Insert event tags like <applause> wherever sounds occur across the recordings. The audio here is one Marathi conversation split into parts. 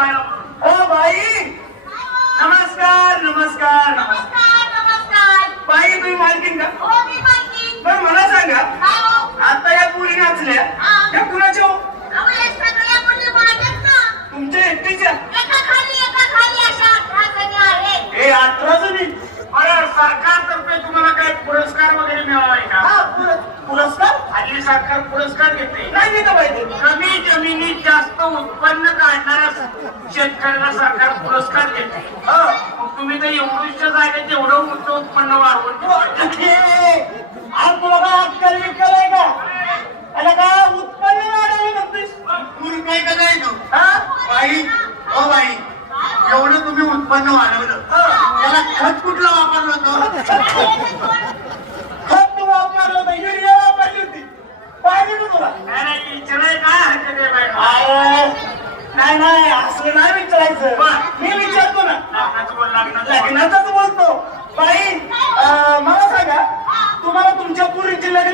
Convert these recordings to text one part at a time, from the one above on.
O by! नमस्कार नमस्कार नमस्कार बाई तुम्ही मालकीन का? बरं मला सांगा आता या पुरी नाचल्या त्या कुणाच्या हो? तुमच्या एकटीच्या? हे अठरा जणी? बरं सरकारतर्फे तुम्हाला काही पुरस्कार वगैरे मिळालाय का? हा पुर- पुरस्कार? हल्ली सरकार पुरस्कार घेते. नाही देता पाहिजे कमी जमिनीत जास्त उत्पन्न काढणाऱ्या शेतकऱ्याला सरकार पुरस्कार देते. हा. मग तुम्ही तर एवढ्याच्या जागेत एवढं मोठं उत्पन्न वाढवून ठेवलं. आज तुला काय बिक्कल आहे का? त्याला काय उत्पन्न वाढायला मुरकाय का नाही तो हा? बाई ओ बाई. एवढं तुम्ही उत्पन्न वाढवलं. हा. खत कुठलं वापरलं होतं? खत तू वापरलं होतं. युरिया वापरली होती. पाहिजे ना तुला. नाही, नाही, विचारायला काय हरकत आहे मॅडम? अरे, नाही नाही असं नाही विचारायचं. मी विचारतो ना. लग्नाचाच बोलतो. बाई मला सांगा तुम्हाला तुमच्या पुरीची लग्न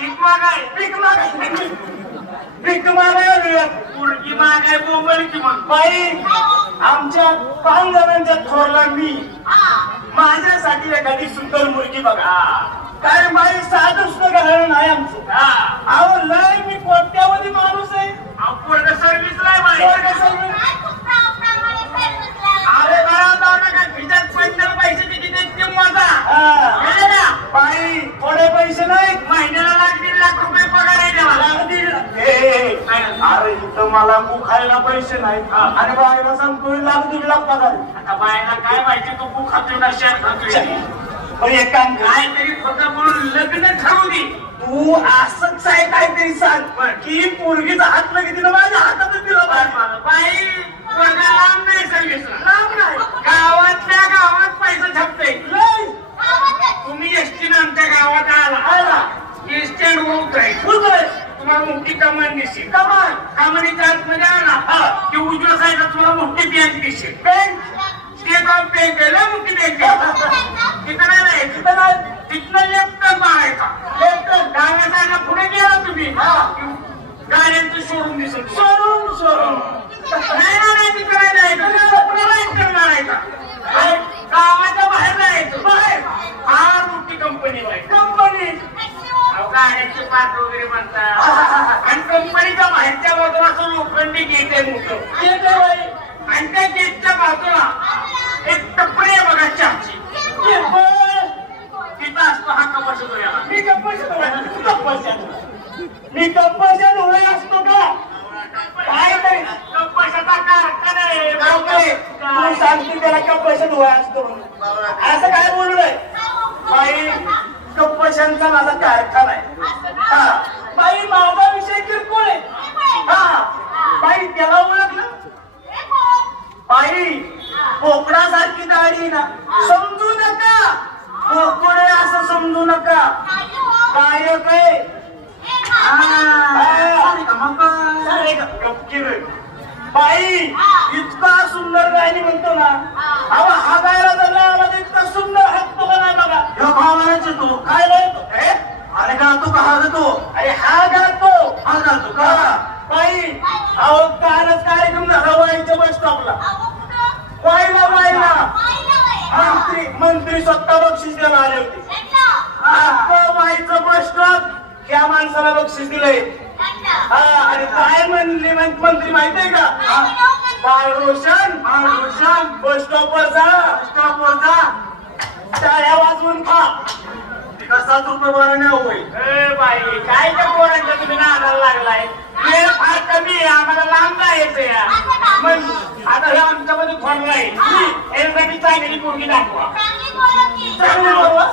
भीक मागाय भीक मागाय भीक मागायला आलोय. मुलगी मागाय बोंबल की मग. बाई आमच्या पाच जणांच्या थोरला मी. माझ्यासाठी एखादी सुंदर मुलगी बघा. काय बाई साधं सुद्धा घालणं नाही आमचं. हा. अहो लय मी कोट्यावधी माणूस आहे. पोरग सर्व्हिस नाही बाई. स्वर्ग सर्व- अरे बाळा जाऊ नका खिशात पंधरा पैसे किती ते मजा. ना? बाई थोडे पैसे नाही. महिन्याला लाख दीड लाख रुपये पगार आहे ए. अरे इथं मला खायला पैसे नाहीत. आणि बाईला सांगतोय लाख दीड लाख पगार. आता बायला काय माहिती तू भूक खातोय का शेण खातोय. बरं एक काम कर. काहीतरी फक्त म्हणून लग्न ठरवू दे. तू असंच आहे काहीतरी सांग. की पोरगीचा हात लगेच तिनं माझ्या हातातच दिला बाई बाई पोरगा लांब नाही सर्व्हिसला लांब नाही. गावातल्या गावात पैसा छापते. आमच्या गावात आला आला. तुम्हाला मोठी कमान दिसेल. कमान कमानीच्या आतमध्ये आणा. की उजव्या साईडला तुम्हाला मोठी बँक दिसेल. बँक ते काम बँक आहे. लय मोठी बँक आहे. तिथं नाही नाही तिथं नाही. तिथनं लेफ्ट मारायचा. लेफ्ट डाव्या साईडला पुढे गेला तुम्ही. हा. गाड्यांचं शोरूम दिसत सोडून सोडून नाही नाही नाही तिथं नाही. जायचं पुढे राईट टर्न मारायचा. आणि गावाच्या बाहेर जायचं. बाहेर. फार मोठी कंपनी आहे कंपनी अहो, गाड्यांचे पार्ट वगैरे म्हणतात आणि कंपनीच्या बाहेरच्या बाजूला असं लोखंडी गेट आहे मोठं. आणि त्या गेटच्या बाजूला एक टपरी आहे बघा चहाची. तिथं असतो हा कपाशी मी कंपनीचा डोळे असतो का? काय नाही. कपाशाचा कारखाना आहे. तू सांगते त्याला कंपनीचा डोळे असतो असं काय बोलू नये. बाई कंपशांचा माझा कारखाना आहे. हा बाई माझा विषय किरकोळ आहे. हा बाई त्याला ओळखलं बाई कोकणासारखी दाढी ना. समजू नका. कोकण आहे असं समजू नका. गायक आहे. बाई. इतका सुंदर गायनी म्हणतो ना अहो हा गायला जर इतका सुंदर हात का बघा भावालाच तू काय गायतो हे? अरे तू का हा अरे हा गातो हा गातो का? बाई अहो कालच कार्यक्रम झाला वाईच्या बस स्टॉपला वाईला वाईला. मंत्री मंत्री स्वतः बक्षीस द्यायला आले होते. अख्खं वाईचं बस स्टॉप या माणसाला बक्षीस दिलंय. हा आणि काय म्हणले मंत्री माहितीये का? बाळ रोशन बाळ रोशन बस स्टॉपवर जा बस स्टॉपवर जा. वाजवून खा तिका सात रुपये बरं नाही होईल ए बाई काय त्या पोरांच्या तुम्ही नादाला लागलाय? वेळ फार कमी आहे आम्हाला लांब जायचं या मग आता हे आमच्यामध्ये थोडलं आहे. यासाठी चांगली पोरगी दाखवा. चांगली बोलवा.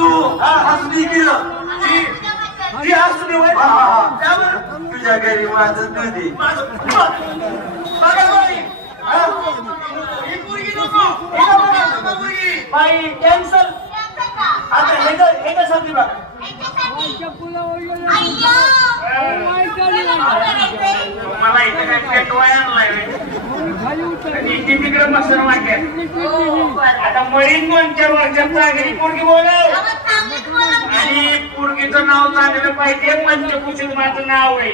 तू हा हसली गेलं ती हसली होय त्यामुळे तुझ्या घरी माझं दूध आहे. बघा बाई हा? ही पोरगी नको. ही नको बघा. बाई कॅन्सर आता ह्याच्या ह्याच्यासाठी बघा मला इथे काय पेटवाय आणलाय तिकडे वाटत आता मरीन चांगली पोरगी बोलव? आणि पोरगीचं नाव चांगलं पाहिजे पंचभूषण माझं नाव आहे.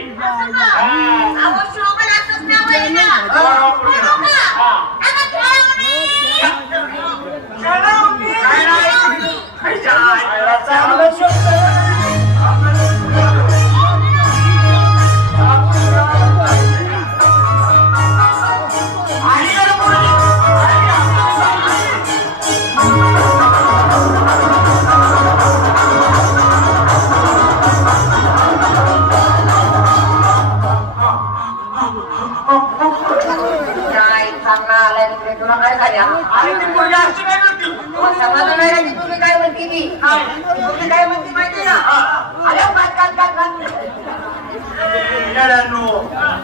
येड्यांनो,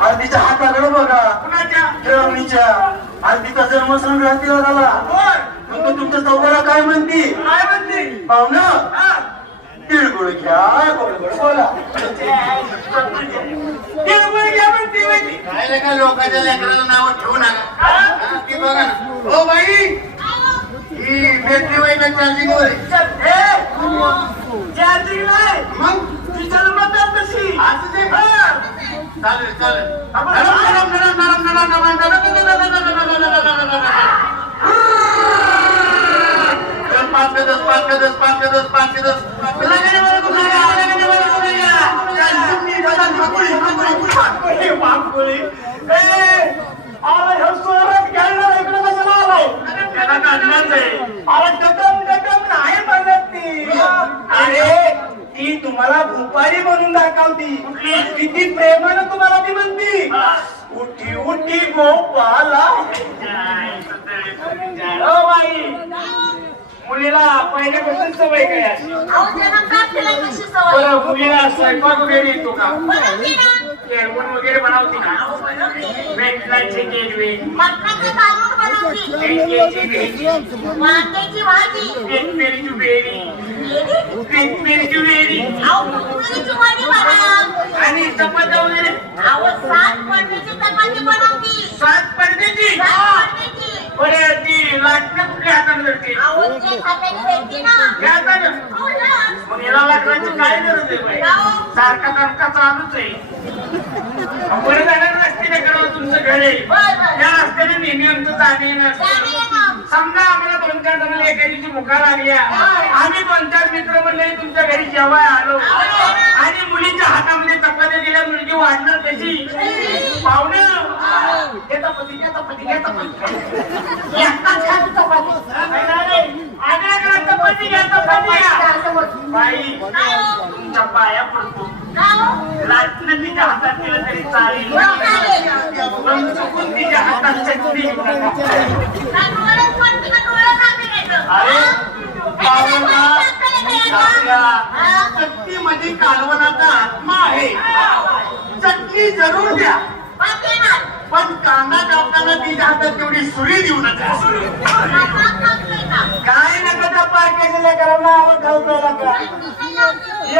अरे तिच्या हाताकडे बघा. खेळवणीच्या आणि तिचा जन्म संक्रांतीला झाला मग तो तुमच्या चौघाला काय म्हणती? काय म्हणते? पाहुणं हा? तिळगुळ घ्या. बोला. तिळगुळ घ्या म्हणते माहिती. काय का लोकांच्या लेकराला नाव ठेवू नका? हा, ती बघा ना. ओ बाई ही बॅटरी वाईट चार्जिंग वर. हे चार्जिंग नाही मग? ती जन्मतात तशी. असं ते? हा. चालेल चालेल पाच दस पाच दस पाच दस पाच दस भुपारी म्हणून दाखवती. किती प्रेमानं तुम्हाला ती म्हणती. उठी उठी गोपाला. बाई. मुलीला पहिल्यापासून सवय काय? बरं मुलीला स्वयंपाक वगैरे येतो का? जेवण वगैरे बनवते का केळवे बेरी आणि चपात्या वगैरे? सात पडद्याची बरं ती लाटणं कुठल्या हाताने धरते या हाताने मग याला लाकडाची काय गरज आहे बाई? सारखा तडका चालूच आहे. बरं झालं रस्त्याने कडं तुमचं घर. आहे त्या रस्त्याने नेहमी आमचं जाणे येणं. समजा आम्हाला दोन चार जणांना एका दिवशी मुका लागल्या. आम्ही दोन चार मित्र म्हणले तुमच्या घरी जेव्हा आलो. आणि मुलीच्या हातामध्ये चपात्या दिल्या मुलगी वाढणार कशी? पाहुणं घे चपाती घ्या चपाती घे चपाती. एकटाच खा चपाती. नाही, नाही, चपाती घ्या चपाती. बाई तुमच्या पाया पडतो. लाटणं तिच्या हातात दिलं तरी चालेल पण चुकून तिच्या हातात कालवणाचा आत्मा आहे चक्की जरूर द्या पण कांदा कापताना तिच्या हातात तेवढी सुरी देऊ नका. काय नका त्या पारख्याच्या लेकरांना आवड घालतो नका.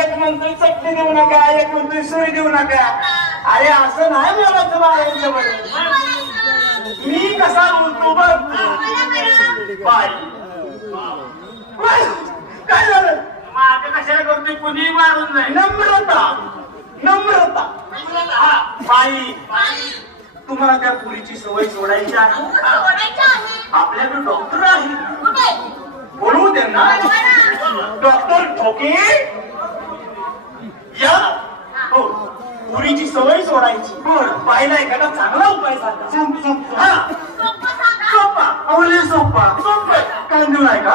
एक म्हणतोय चटणी देऊ नका एक म्हणतोय सुरी देऊ नका. अरे असं नाही बोलायचं बायांच्यामध्ये मी कसा बोलतो बघ. काय झालं? मागे कशाला करतोय? कुणी मारून नाही. नम्रता. नम्रता. हा, बाई. तुम्हाला त्या पुरीची सवय सोडायची आहे? आपल्याकडे डॉक्टर आहे. बोलवू त्यांना. डॉक्टर ठोके. या. हो. पुरीची सवय सोडायची. बर बाईला एखादा चांगला उपाय सांगा. सांगतो सांगतो हा. सोपा. अवले सोपा. सोपा कांदूळ आहे का?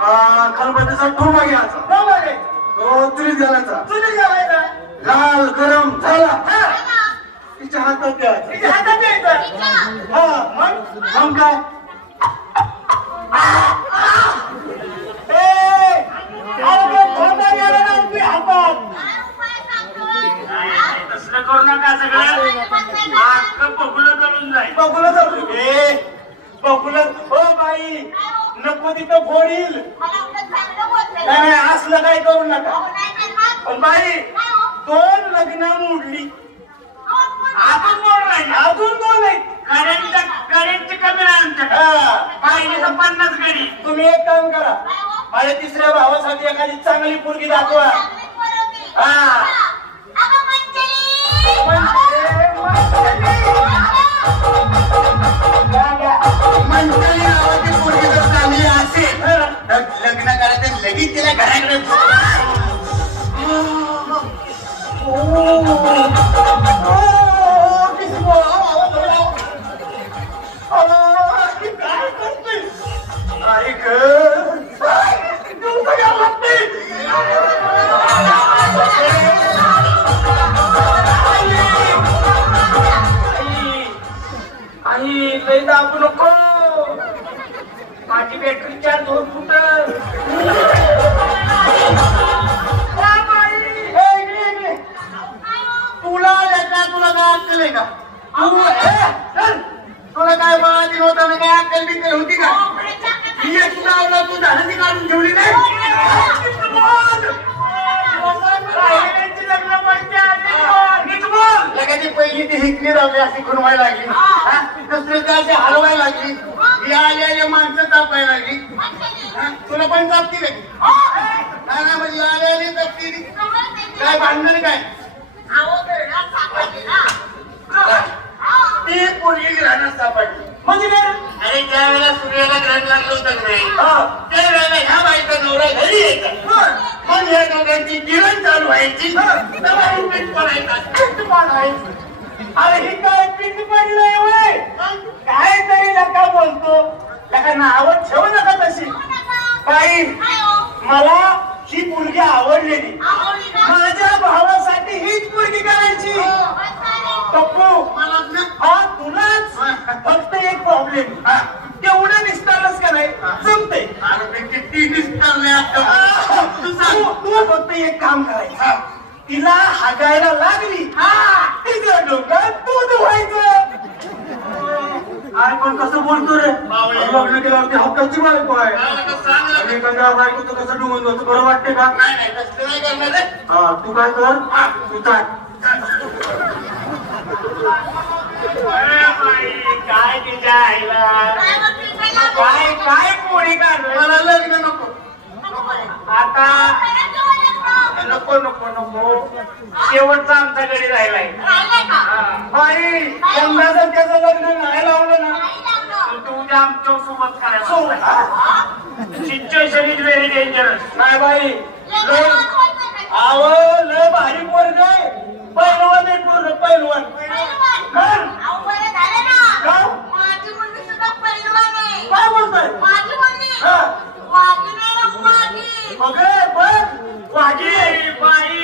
हा, खलबत्त्याचा ठोबा घ्यायचा. ठोबा घ्यायचा. तो चुलीत घालायचा चुलीत घालायचा लाल गरम झाला. हा. तिच्या हातात द्यायचा. तिच्या हातात द्यायचा. हा मग? मग काय? करू नका सगळं अख्खं बघून करून जाईल बघूला जातो ए बघूला हो बाई नको तिथं फोडील. नाही असलं काय करू नका. पण बाई दोन लग्न मोडली आपण बोल नाही अजून दोन आहेत करेंट करेंटची कमी आहे आमच्याकडे हा. पाहिजे पन्नास गडी तुम्ही एक काम करा माझ्या तिसऱ्या भावासाठी एखादी चांगली पोरगी दाखवा. मंडळी नावाची पोरगी जर चांगली असेल तर लग्न करायचं लगेच तिला घराकडे काय करते आई लय दाबू नको माझी बॅटरी चार्ज होत. तुला याचा तुला काय अक्कल आहे का तू ए, चल. तुला काय बाळाची होता काय अक्कल बिक्कल होती का ही एक लावला तू धाराची काढून ठेवली नाही राहिलेल्यांची लग्न पडते आधी बोल. नीट बोल. लगाची पहिली ती हिकली राहिली अशी खुणवायला लागली. हा? दुसरी अशी हलवायला लागली. ही. आली आली माणसं तापायला लागली. हा? तुला पण तापती का ती? नाही नाही, म्हणजे आली आली तापती ती. काय भांडण काय? ती पोरगी ग्रहणात सापडली. म्हणजे अरे ज्या वेळेला सूर्याला ग्रहण लागलं होतं की नाही? हा. त्या वेळेला ह्या बाईचा नवरा घरी यायचा. मग ह्या दोघांची गिरण चालू व्हायची. ही. पडायचा. अरे ही काय पिंड पडलंय वय? काय तरी नका बोलतो. नका नाव ठेवू नका तशी. बाई मला ही मुलगी आवडलेली. माझ्या भावासाठी हीच मुलगी करायची. पप्पू मला ना हा तुलाच फक्त एक प्रॉब्लेम हा. तेवढं निसतालच का नाही? जमते किती. तू तू फक्त एक काम करायचं. तिला हागायला लागली. तिचं डोकं तू धुवायचं काय पण कसं बोलतो रे. लग्न केल्यावरती हक्काची बायको आहे. एखाद्या बायकोचं कसं डुंगून जातं बरं वाटते का? नाही नाही तसं नाही करणार रे. हा तू काय कर. तू काय तिच्या आईला? काय काय पोळी काढ मला लग्न नको आता नको नको शेवटचा आमच्याकडे राहिलाय. बाई यंदा जर त्याचं लग्न नाही लावलं ना. तू उद्या आमच्यासोबत सो करायला सिच्युएशन इज व्हेरी डेंजरस नाही बाई. आव लय भारी पोरग आहे. पैलवान आहे पोरग पैलवान. काय बोलतोय? हा. वाजी बाई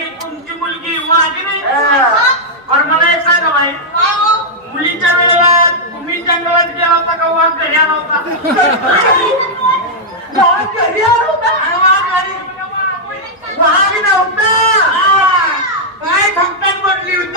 मुलगी माझी नाही. हा. बरं मला एक सांगा बाई. मुलीच्या वेळेला तुम्ही जंगलात गेला होता का? वाघ घरी आला होता? <laughs> वाघ घरी आला होता? वाघ नव्हता. काय फक्कट पडली होती?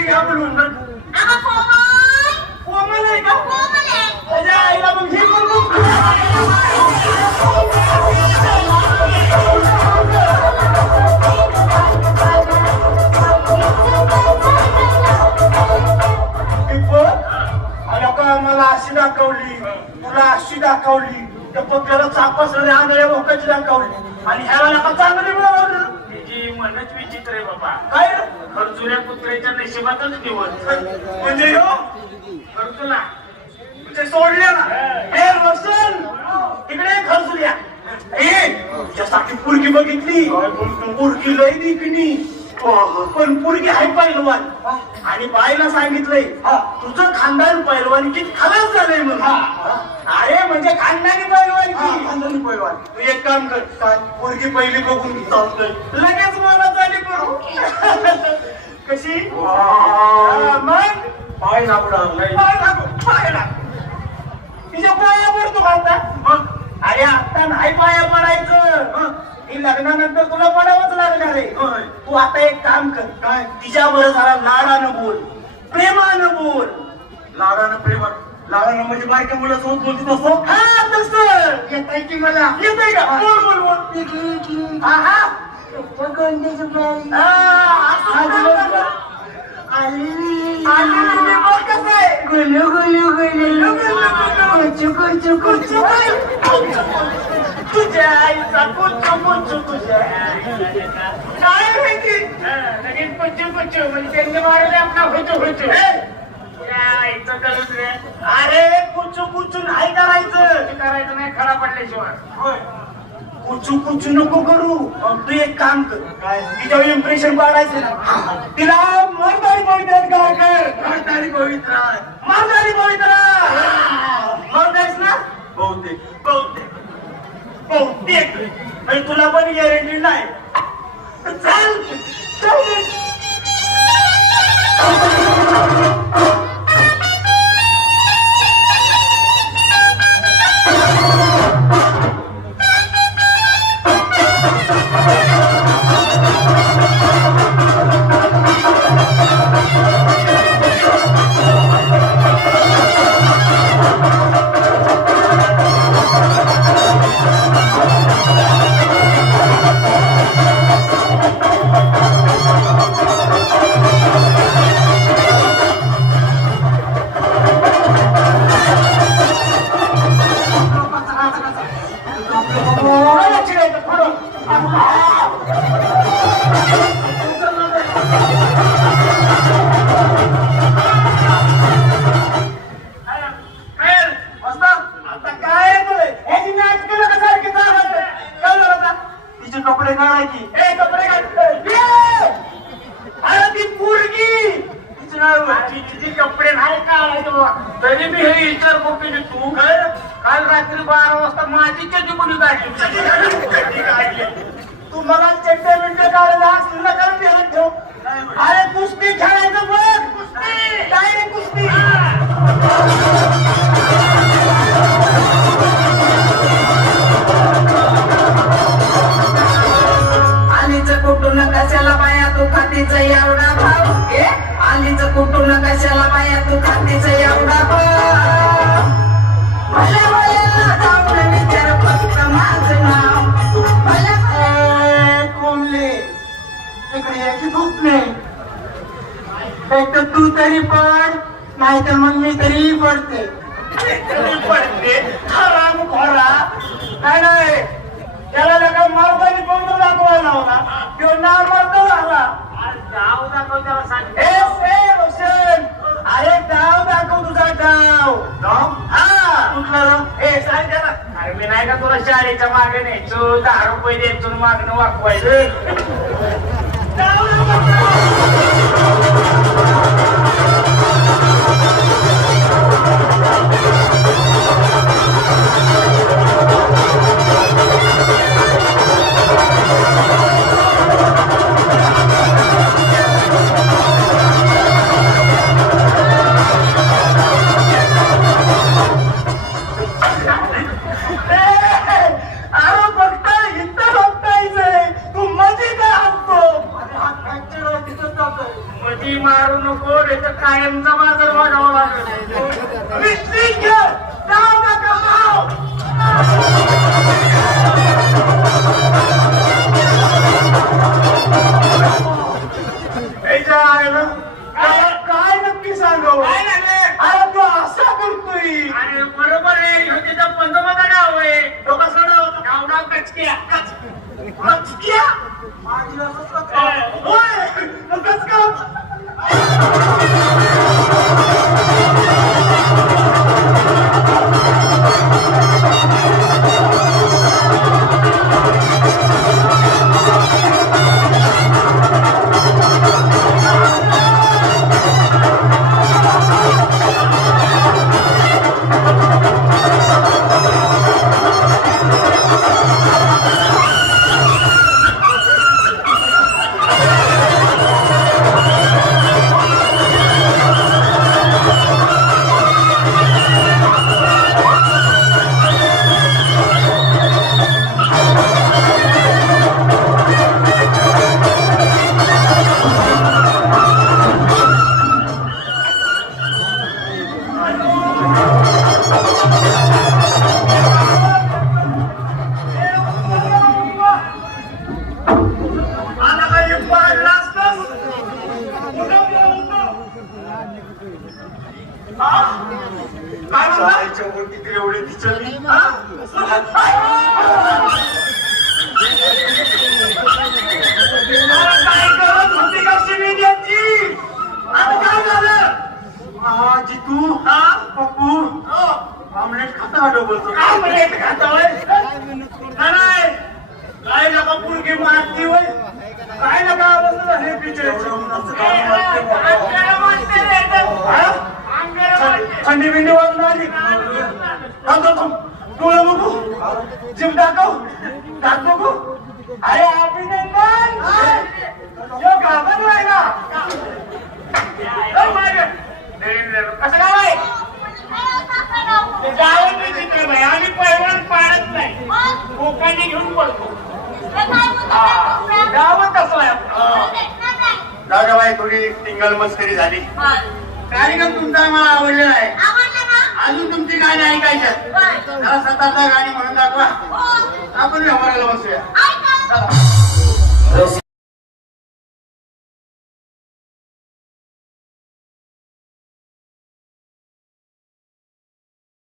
पोरगी घ्या बोलून कोमल. आहे का? आईला मग हे मला अशी दाखवली. तुला अशी दाखवली. चापासणारे आंधळ्या भोकाची दाखवली. आणि ह्याला नका चांगली तिची मनच विचित्र आहे बाबा. काय? खरचुऱ्या कुत्र्याच्या नशिबातच दिवस म्हणजे ह्यो खरचुला ते सोडले ना हे रोशन इकडे खरसुल्या ए तुझ्यासाठी पुरगी बघितली. पुरगी लय दिकणी पण पुरगी आहे पैलवान. आणि बाईला सांगितलंय तुझं खानदान पैलवान की खलास झालंय म्हणून. अरे म्हणजे खानदानी पैलवान की? खानदानी पैलवान. तू एक काम कर काय पुरगी पहिली बघून लगेच मला चाली करू. कशी? हा, मग? पाय लागू पाय लागू पाय लागू तिच्या पाया पडतो आता अरे आता नाही पाया पडायचं. ही लग्नानंतर तुला पडावंच लागणार आहे. तू आता एक काम कर. काय? तिच्यावर जरा लाडानं बोल. प्रेमानं बोल. लाडानं प्रेमानं लाडानं म्हणजे बायका मुलं सोबत बोलती तसं? हा तसं. येत आहे की मला? येत आहे का बोल बोल बोल. हा हा. हा, असं बोल बरं. आलेली मी बघ कसं आहे? गुलू गुलू गुलू गुलू कुचू कुचू कुचू तुझ्या आईचा कुचू कुचू तुझ्या काय माहिती लगेच पच्चू पच्चू म्हणजे त्यांनी मारले आपला होतो होतो इथं करत रे अरे कुचू कुचू नाही करायचं. ते करायचं नाही खडा पडल्याशिवाय. कुचू कुचू नको करू. तू एक काम कर. काय? तिच्यावर इम्प्रेशन पाडायचं ना. तिला होता तो ना मारतो दाखव त्याला सांग ए रोशन अरे डाव दाखव तुझा डाव डाव हा कुठला ए सांग त्याला अरे मी नाही का तुला शाळेच्या मागे न्यायचो दहा रुपये द्यायचो मागणं वाकवायचं डाव Thank you. मारू नको याचं कायमचा माझा लागेल. <laughs> जिम टाकू टाकू अरे अभिनंदन. यो घाबरू आहे ना कसं काय गावातलं चित्र नाही. आम्ही पैवान नाही. कोकांनी घेऊन पडतो गावात कसं आहे दादाबाई थोडी टिंगल मस्करी झाली. कार्यक्रम तुमचा मला आवडलेला आहे. अजून तुमची काय गाणी काय गाणी म्हणून दाखवा. आपण व्यवहाराला बसूया.